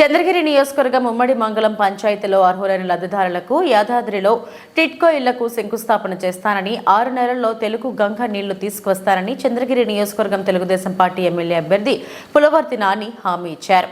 చంద్రగిరి నియోజకవర్గం ఉమ్మడి మంగళం పంచాయతీలో అర్హులైన లబ్ధిదారులకు యాదాద్రిలో టిట్కో ఇళ్ళకు శంకుస్థాపన చేస్తానని ఆరు నెలల్లో తెలుగు గంగ నీళ్ళు తీసుకువస్తానని చంద్రగిరి నియోజకవర్గం తెలుగుదేశం పార్టీ ఎమ్మెల్యే అభ్యర్థి పులవర్తి నాని హామీ ఇచ్చారు.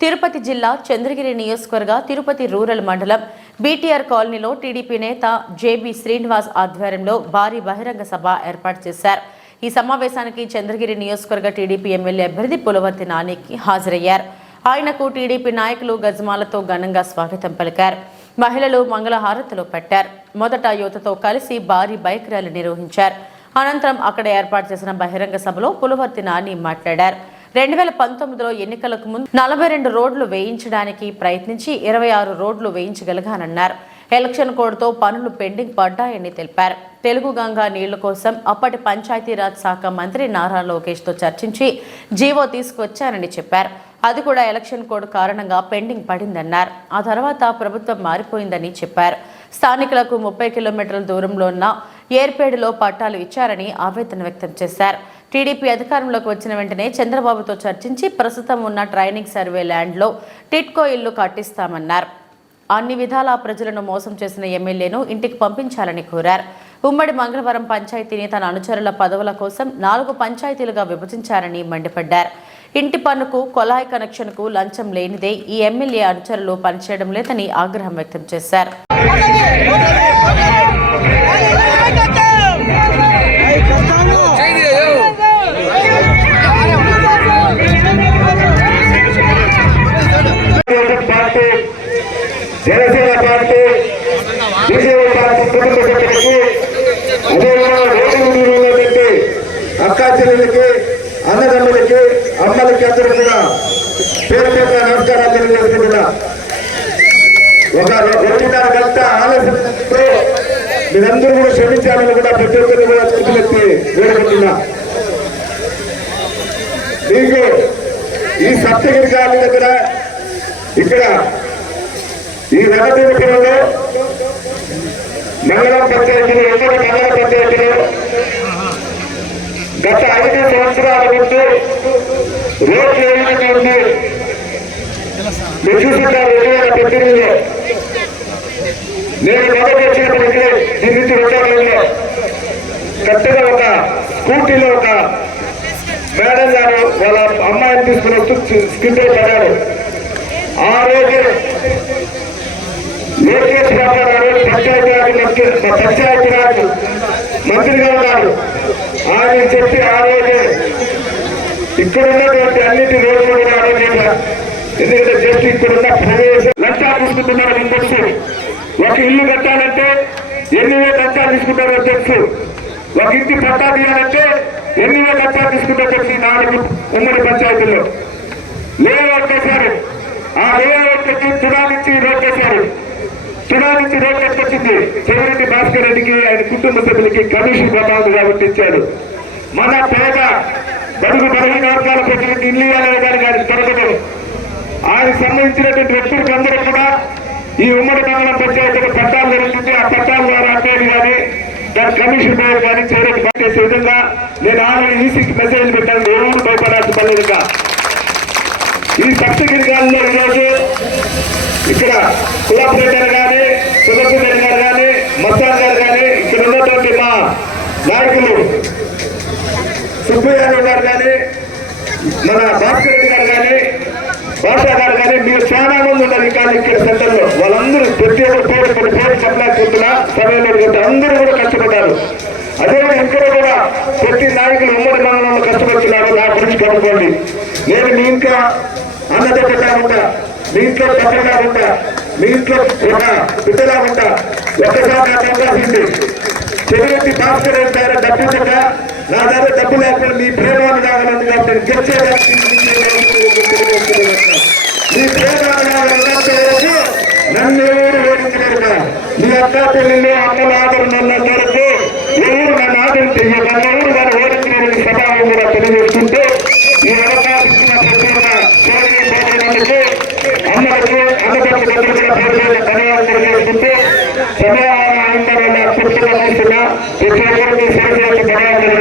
తిరుపతి జిల్లా చంద్రగిరి నియోజకవర్గ తిరుపతి రూరల్ మండలం బీటీఆర్ కాలనీలో టీడీపీ నేత జేబీ శ్రీనివాస్ ఆధ్వర్యంలో భారీ బహిరంగ సభ ఏర్పాటు చేశారు. ఈ సమావేశానికి చంద్రగిరి నియోజకవర్గ టీడీపీ ఎమ్మెల్యే అభ్యర్థి పులవర్తి నానికి హాజరయ్యారు. ఆయనకు టీడీపీ నాయకులు గజమాలతో ఘనంగా స్వాగతం పలికారు. మహిళలు మంగళహారతులు పెట్టారు. మొదట యువతతో కలిసి భారీ బైక్ ర్యాలీ నిర్వహించారు. అనంతరం అక్కడ ఏర్పాటు చేసిన బహిరంగ సభలో పులవర్తి నాని మాట్లాడారు. రెండు వేల పంతొమ్మిదిలో ఎన్నికలకు ముందు నలభై రెండు రోడ్లు వేయించడానికి ప్రయత్నించి ఇరవై ఆరు రోడ్లు వేయించగలిగానన్నారు. ఎలక్షన్ కోడ్తో పనులు పెండింగ్ పడ్డాయని తెలిపారు. తెలుగు గంగా నీళ్ళ కోసం అప్పటి పంచాయతీరాజ్ శాఖ మంత్రి నారా లోకేష్తో చర్చించి జీవో తీసుకువచ్చారని చెప్పారు. అది కూడా ఎలక్షన్ కోడ్ కారణంగా పెండింగ్ పడిందన్నారు. ఆ తర్వాత ప్రభుత్వం మారిపోయిందని చెప్పారు. స్థానికులకు ముప్పై కిలోమీటర్ల దూరంలో ఉన్న ఏర్పేడులో పట్టాలు ఇచ్చారని ఆవేదన వ్యక్తం చేశారు. టీడీపీ అధికారంలోకి వచ్చిన వెంటనే చంద్రబాబుతో చర్చించి ప్రస్తుతం ఉన్న ట్రైనింగ్ సర్వే ల్యాండ్లో టిట్కో ఇల్లు కట్టిస్తామన్నారు. అన్ని విధాలా ప్రజలను మోసం చేసిన ఎమ్మెల్యేను ఇంటికి పంపించాలని కోరారు. ఉమ్మడి మంగళవారం పంచాయతీని తన అనుచరుల పదవుల కోసం నాలుగు పంచాయతీలుగా విభజించారని మండిపడ్డారు. ఇంటి పన్నుకు కొలాయి కనెక్షన్కు లంచం లేనిదే ఈ ఎమ్మెల్యే అనుచరులు పనిచేయడం లేదని ఆగ్రహం వ్యక్తం చేశారు. జనసేన పార్టీ బీజేపీ పార్టీ కుటుంబ సభ్యులకి అదేవిధంగా అక్కా చెల్లెలకి అమ్మలకి అందరూ కూడా పేరు పేరు నమస్కారాలు తెలియజేసుకుంటున్నా ఒక రెండున్నర గంట ఆలస్యంతో మీరందరూ కూడా క్షమించాలని కూడా ప్రతి ఒక్కరిని కూడా చేతులెత్తి వేడుకుంటున్నా. మీకు ఈ సప్తగిరి గారి దగ్గర ఇక్కడ ఈ రణతీపురంలో మంగళం పంచాయతీలో ఎన్నో మండల పంచాయతీలో గత ఐదు సంవత్సరాల ముందు రోడ్లు ఏ ఉంది మీరు చూసుకుంటారు రెండు వేల పద్దెనిమిదిలో నేను మొదటి వచ్చినప్పటికీ దీని నుంచి రెండో కరెక్ట్గా ఒక స్కూటీలో ఒక మేడం గారు వాళ్ళ అమ్మాయిని తీసుకుని వస్తూ స్కిడ్ పడ్డారు ఆ రోజు లోకేష్ బాబు గారు పంచాయతీరాజ్ మంత్రి పంచాయతీరాజ్ మంత్రిగా ఉన్నారు ఆయన చెప్పి ఆ రోజు ఇక్కడ అన్నిటి రోజులు కూడా ఆ ఎందుకంటే జస్ట్ ఇక్కడున్న ప్రవేశం లంచా తీసుకుంటున్నారు మీకు తెలుసు. ఒక ఇల్లు కట్టాలంటే ఎన్ని వేల లంచాలు తీసుకుంటారో తెలుసు. ఒక ఇంటి పట్టా తీయాలంటే ఎన్ని వేల లంచాలు తీసుకుంటారో తెలుసు ఈ నాలుగు ఉమ్మడి పంచాయతీల్లో. లేఅవుట్ చేశారు ఆ లేఅవుట్కి తుడా నుంచి రోడ్ చేశారు తుడా నుంచి రోడ్ ఎక్కొచ్చింది చెవిరెడ్డి భాస్కర్ రెడ్డికి ఆయన కుటుంబ సభ్యులకి కమిషన్ పట్టాలు కాబట్టి ఇచ్చారు. మన పేద బడుగు బలహీన వర్గాల ప్రతినిధి ఇల్లు ఇవ్వాలనే దానికి ఆయన తొలగదు ఆయనకు సంబంధించినటువంటి వ్యక్తులకు అందరూ కూడా ఈ ఉమ్మడి మండలం పంచాయతీలో పట్టాలు జరుగుతుంది ఆ పట్టాల ద్వారా అప్పేది కానీ దాని కమిషన్ పేరు కానీ చేయడానికి పనిచేసే విధంగా నేను ఆల్రెడీ ఈసీకి మెసేజ్ పెట్టాను. ఎవరు భయపడాల్సిన పని ఈ సప్తగిరి గాలిలో ఈరోజు ఇక్కడ కులాపరేటర్ గారి సుభద్ర గారు కానీ మస్తాన్ గారు కానీ ఇక్కడ ఉన్నటువంటి మా నాయకులు సుబ్బయ్య గారు కానీ మన భాస్కర్ రెడ్డి గారు కానీ భాషా గారు కానీ మీరు చాలా మంది ఉన్నారు ఇంకా ఇక్కడ సెంటర్లో. వాళ్ళందరూ ప్రతి ఒక్క పేరు కొన్ని పేరు చెప్పలేకపోతున్నా సమయంలో కూడా అందరూ కూడా కష్టపడ్డారు. అదే ఇక్కడ కూడా ప్రతి నాయకులు ఉమ్మడి మండలంలో కష్టపడుతున్నారు నా గురించి కనుక్కోండి నేను మీ ఇంకా అన్నదట్టగా ఉంటా మీ ఇంట్లో పక్కగా ఉంటా మీ ఇంట్లో ఒక బిడ్డలా ఉంటా ఒక్కసారి నాకు అవకాశం ఉంది చెవిరెడ్డి భాస్కర్ రెడ్డి గారు డబ్బించక రాజారా డబ్బు లేకుండా మీ ప్రేమ విధానాన్ని కాబట్టి గెలిచేదానికి మీ ప్రేమ విధానాన్ని నన్ను ఎవరు వేధించలేరు మీ అక్క పిల్లలు అమ్మల ఆదరణ ఉన్నంతవరకు ఎవరు నన్ను ఆదరణ నన్ను ఎవరు నన్ను ఓడించలేరు సభావం కూడా తెలియజేస్తుంటే ఈ అవకాశించిన ప్రతి ఒక్క సోదరి సోదరులకు అమ్మలకు అన్నదమ్ములకు ధన్యవాదాలు తెలియజేస్తుంటే సమయం